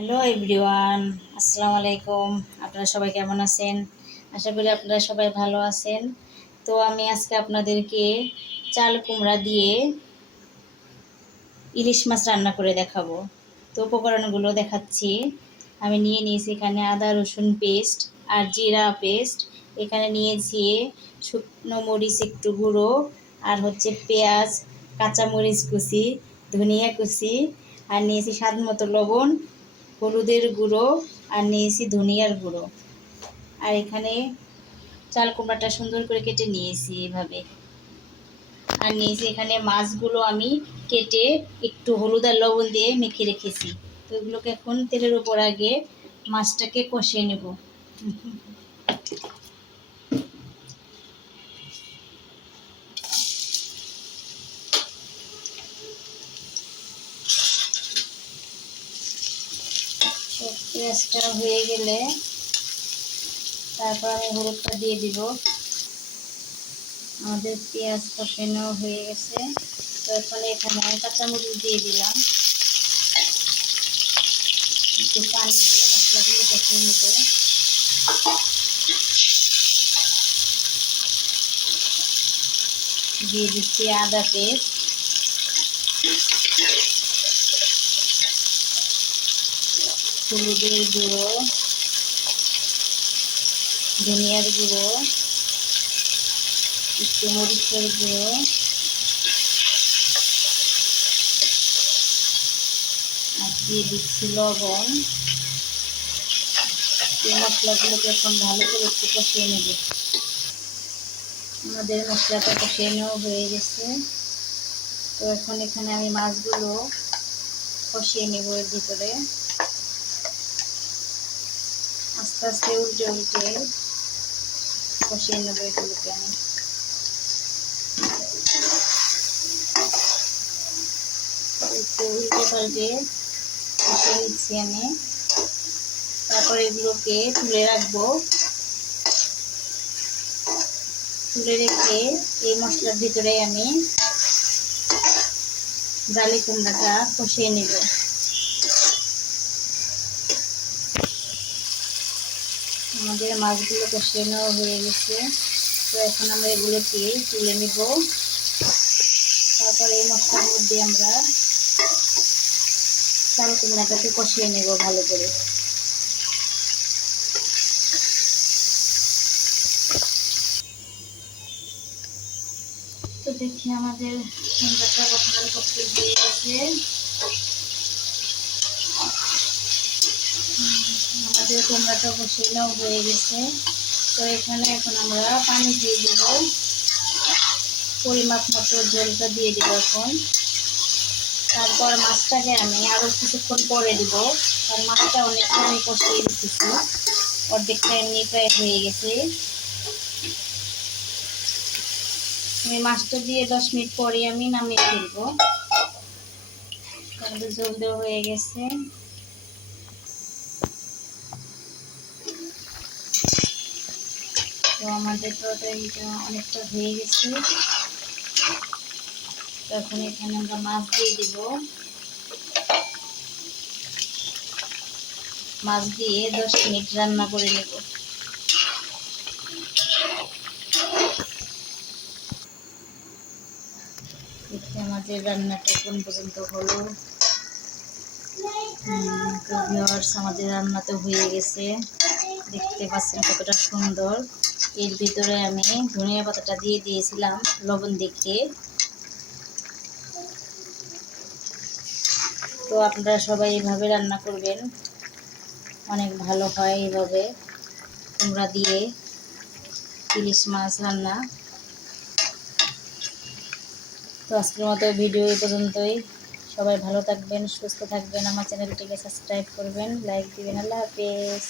Hello everyone আসসালামু আলাইকুম আপনারা সবাই কেমন আছেন? আশা করি আপনারা সবাই ভালো আছেন। তো আমি আজকে আপনাদেরকে চাল কুমড়া দিয়ে ইলিশ মাছ রান্না করে দেখাবো। তো উপকরণগুলো দেখাচ্ছি। আমি নিয়ে নিয়েছি এখানে আদা, রসুন পেস্ট আর জিরা পেস্ট। এখানে নিয়েছি শুকনো মরিচ, একটু গুঁড়ো আর হচ্ছে পেঁয়াজ কাঁচা মরিচ কুচি, ধনিয়া কুচি আর নিয়েছি স্বাদ মতো লবণ হলুদের গুঁড়ো আর নিয়েছি ধনিয়ার গুঁড়ো। আর এখানে চাল কুমড়াটা সুন্দর করে কেটে নিয়েছি এভাবে। আর নিয়েছি এখানে মাছগুলো আমি কেটে একটু হলুদ আর লবণ দিয়ে মেখে রেখেছি। তো এগুলোকে এখন তেলের উপর আগে মাছটাকে কষিয়ে নেব। পেঁয়াজটা হয়ে গেলে তারপর আমি হলুদটা দিয়ে দিব। আমাদের পেঁয়াজ কষানো হয়ে গেছে। তো এখন এখানে আমি কাঁচামরিচ দিয়ে দিলাম। একটু পানি দিয়ে মশলাগুলো কষিয়ে নেব। দিয়ে দিচ্ছি আদা পেস্ট। হলুদের গুঁড়ো, ধনিয়ার গুঁড়ো, একটু মরিচের গুঁড়ো, আর দিয়ে দিচ্ছি লবণ। এই মশলাগুলোকে এখন ভালো করে একটু কষিয়ে নেব। আমাদের মশলাটা কষিয়ে নেওয়া হয়ে গেছে। তো এখন এখানে আমি মাছগুলো কষিয়ে নেব এর ভিতরে। আস্তে আস্তে উল্টে উল্টে কষিয়ে নেব এগুলোকে আমি একটু উল্টে পাল্টে কষিয়ে নিচ্ছি আমি তারপর এগুলোকে তুলে রাখব। তুলে রেখে এই মশলার ভিতরে আমি জালি কুমড়াটা কষিয়ে নেব। আমাদের মাছগুলো কষিয়ে নেওয়া হয়ে গেছে। তো এখন আমরা এগুলোকে তুলে নিব। তারপর এই মশলার মধ্যে আমরা চাল কুমড়াটাকে কষিয়ে নেব ভালো করে। দেখি আমাদের কুমড়াটা কতটা কষিয়ে হয়ে গেছে। আমাদের কুমড়াটা কষিয়েও হয়ে গেছে। তো এখানে এখন আমরা পানি দিয়ে দেব। পরিমাপ মতো জলটা দিয়ে দেবো এখন। তারপর মাছটাকে আমি আরও কিছুক্ষণ পরে দিব। কারণ মাছটা অনেকটা আমি কষিয়ে রেখেছি অর্ধেকটা এমনি প্রায় হয়ে গেছে। আমি মাছটা দিয়ে দশ মিনিট পরে আমি নামিয়ে ফেলব। জল দেওয়া হয়ে গেছে। তো আমাদের তরকারিটা অনেকটা হয়ে গেছে। তখন এখানে আমরা মাছ দিয়ে দিব। মাছ দিয়ে দশ মিনিট রান্না করে নেব। আমাদের রান্নাটা কোন পর্যন্ত হলো। তো আমাদের রান্না তো হয়ে গেছে। দেখতে পাচ্ছেন কতটা সুন্দর। এর ভিতরে আমি ধনিয়া পাতাটা দিয়ে দিয়েছিলাম, লবণ দেখে। তো আপনারা সবাই এইভাবে রান্না করবেন। অনেক ভালো হয় এইভাবে তোমরা দিয়ে ইলিশ মাছ রান্না। তো আজকের মতো ভিডিও এই পর্যন্তই। সবাই ভালো থাকবেন, সুস্থ থাকবেন। আমার চ্যানেলটিকে সাবস্ক্রাইব করবেন, লাইক দিবেন। আল্লাহ হাফেজ।